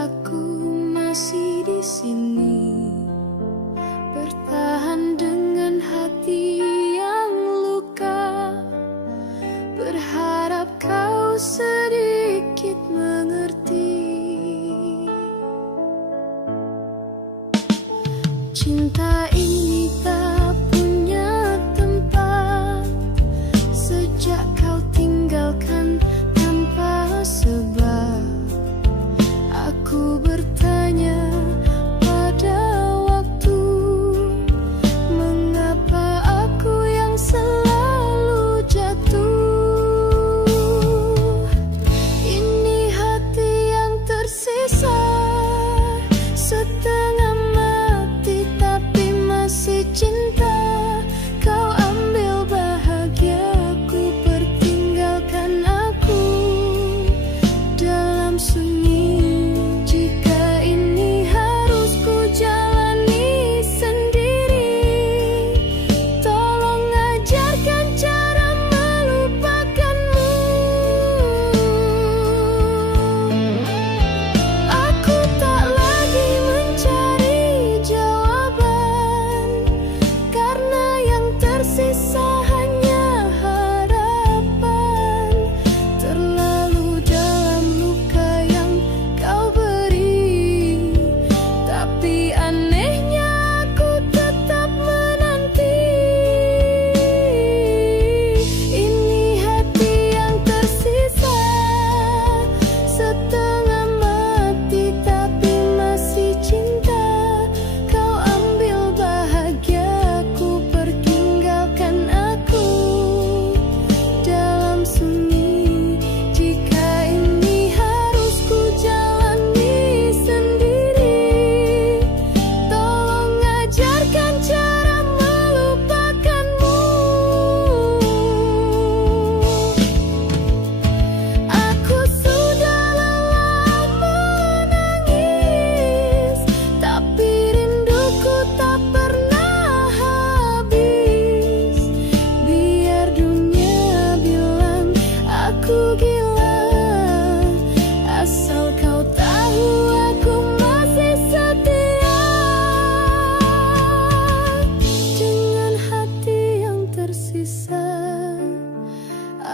Aku masih di sini, bertahan dengan hati yang luka, berharap kau sedikit mengerti. Cinta ini tak punya tempat sejak kau tinggalkan tanpa sebab. Aku bertanya pada waktu, mengapa aku yang selalu jatuh. Ini hati yang tersisa, setengah mati tapi masih cinta. Kau ambil bahagiaku, pertinggalkan aku dalam sunyi.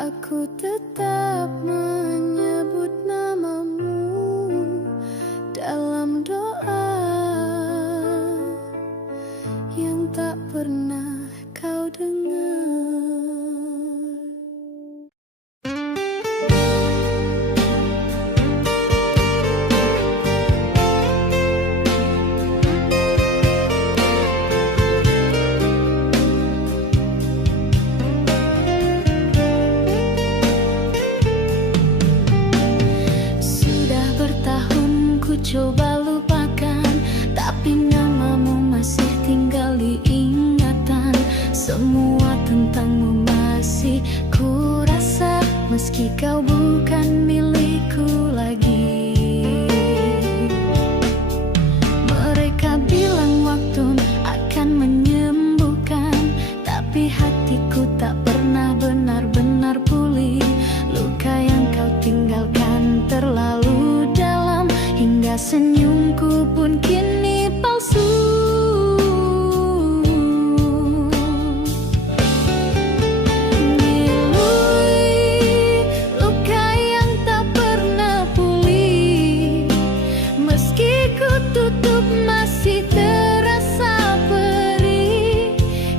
Aku tetap menyebut namamu dalam doa yang tak pernah kau dengar. Coba lupakan, tapi namamu masih tinggal di ingatan. Semua tentangmu masih ku rasa, meski kau bukan milikku lagi. Mereka bilang waktu akan menyembuhkan, tapi hatiku tak pernah benar-benar pulih. Luka yang kau tinggalkan terlalu dalam, hingga senyumku pun kini palsu. Ngilui luka yang tak pernah pulih, meski ku tutup masih terasa perih.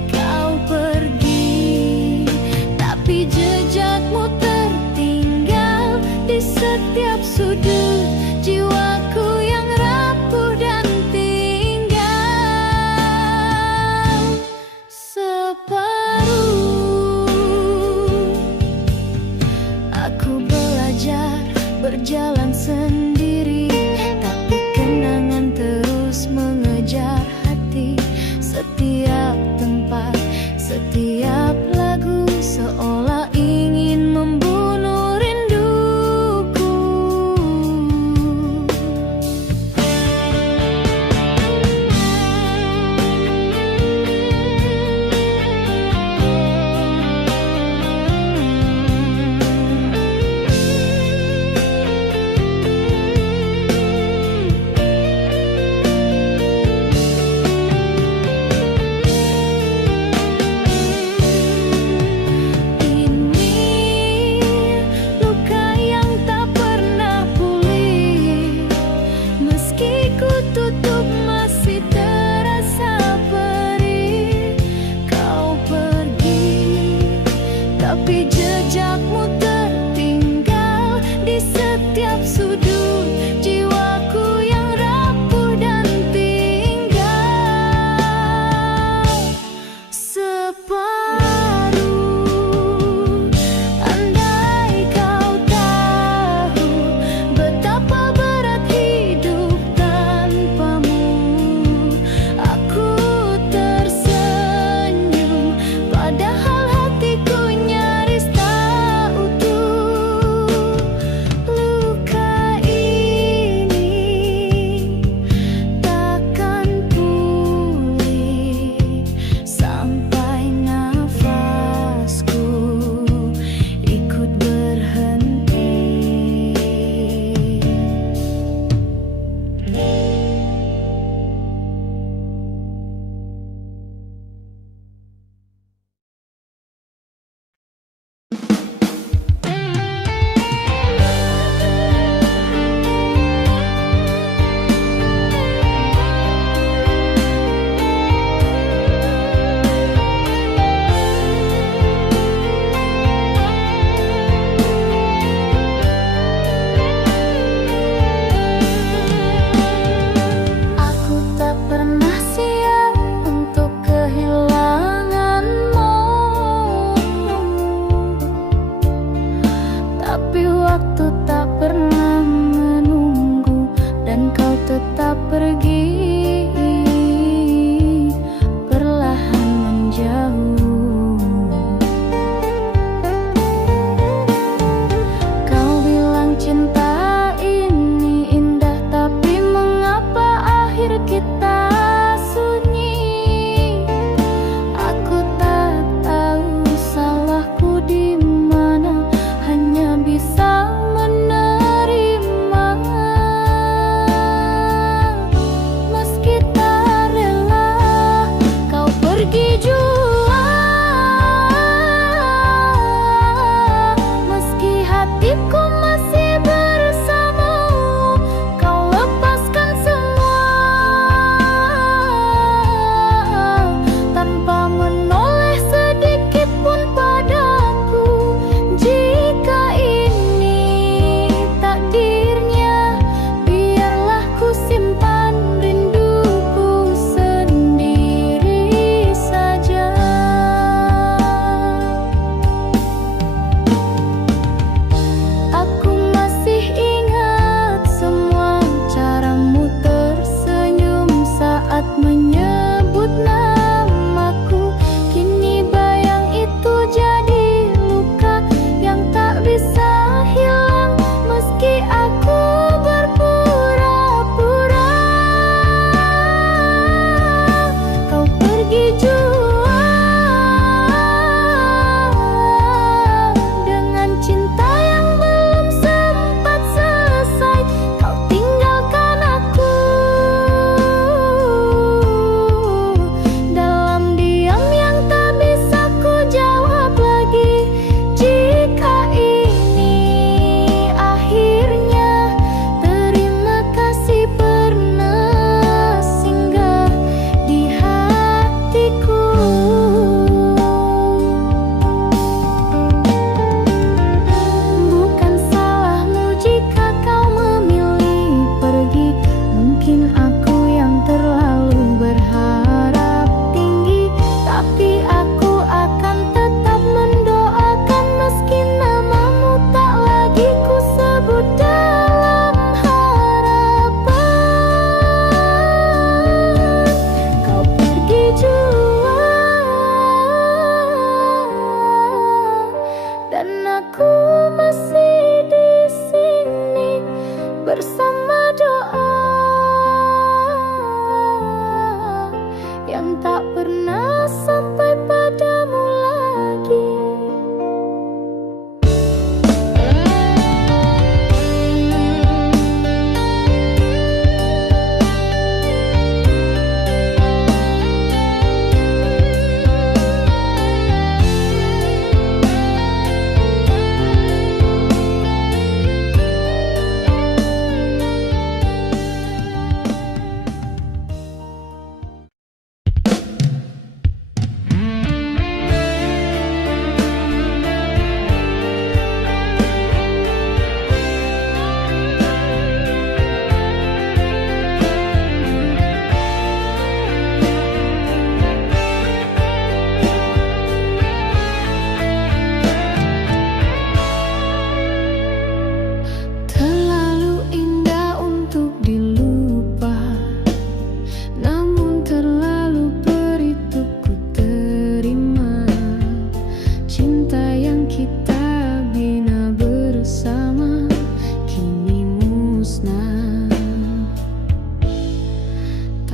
Kau pergi, tapi jejakmu tertinggal di setiap sudut jiwaku yang rapuh dan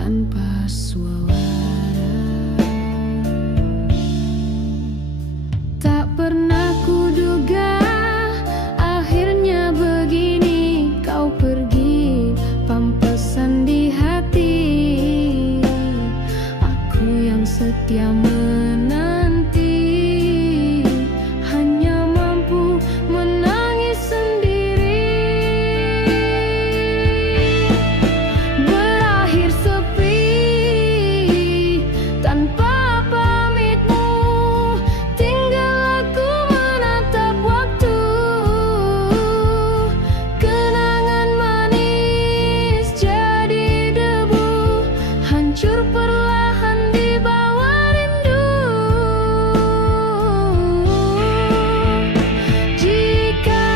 tanpa suara. Tak pernah kuduga akhirnya begini, kau pergi pampesan di hati. Aku yang setia menanti hanya mampu menangis sendiri. Berakhir sepi tanpa pamitmu, tinggal aku menatap waktu. Kenangan manis jadi debu, hancur perlahan di bawah rindu. Jika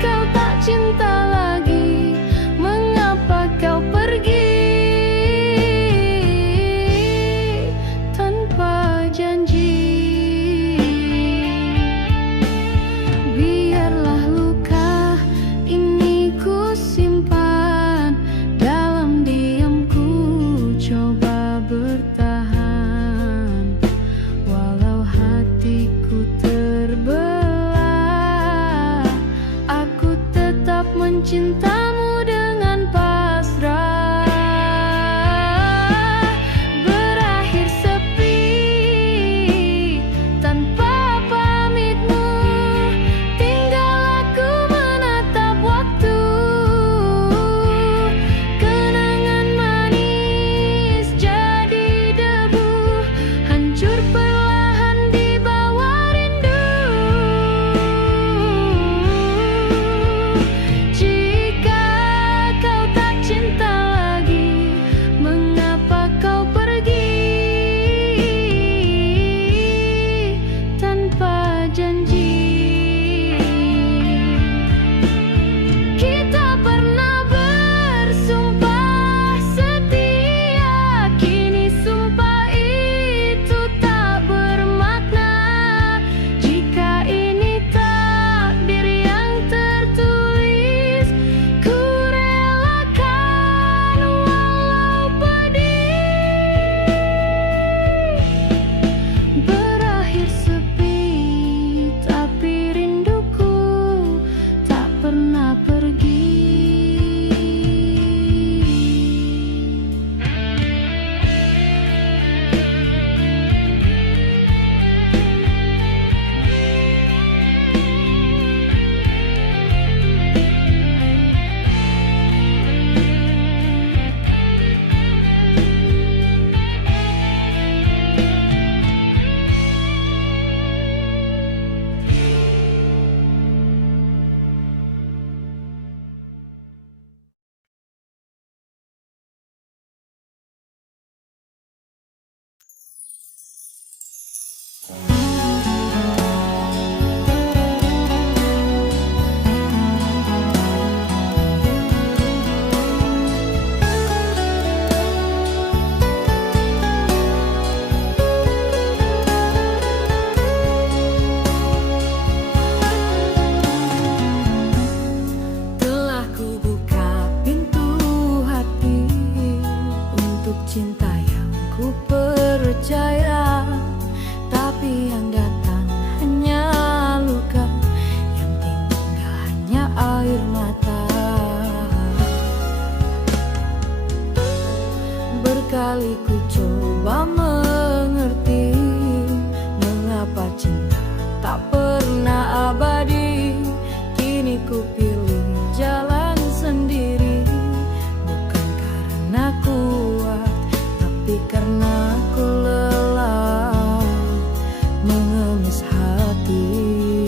kau tak cinta lagi, mengapa kau pergi tanpa janji? Biarlah luka ini ku simpan dalam diamku, coba bertahan walau hatiku terbelah. Aku tetap mencintamu dengan pasrah. Berakhir sepi tanpa pamitmu, tinggal aku menatap waktu. Kenangan manis jadi debu, hancur perlahan di bawah rindu. Jika kau tak cinta lagi, mengapa kau pergi tanpa janji? Kita pernah bersumpah setia, kini sumpah itu tak bermakna. Jika ini takdir yang tertulis, ku relakan walau pedih. Berakhir sepi, tapi rinduku tak pernah pergi. Telah ku buka pintu hati untuk cinta yang ku percaya, tapi yang datang hanya luka, yang tinggal hanya air mata. Berkali ku coba mengerti mengapa cinta tak pernah abadi. Kini ku pilih jalan sendiri, bukan karena kuat, tapi karena ku lelah mengemis hati.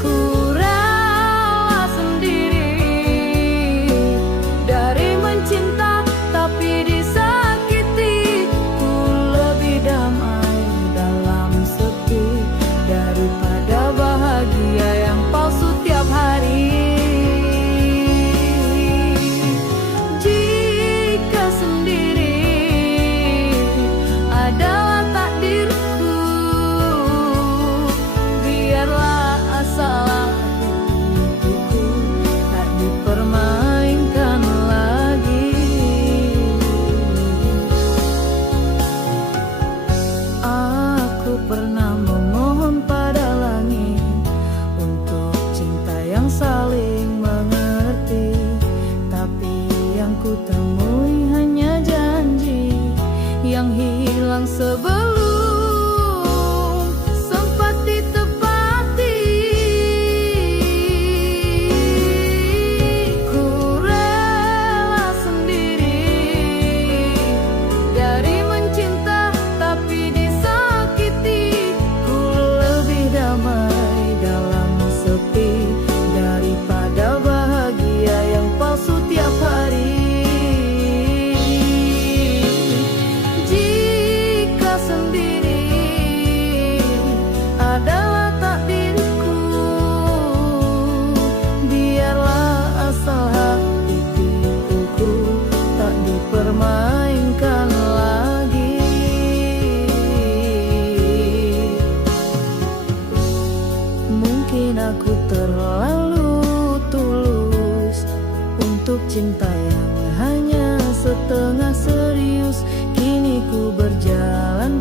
Ku rela sendiri Mungkin aku terlalu tulus untuk cinta yang hanya setengah serius. Kini ku berjalan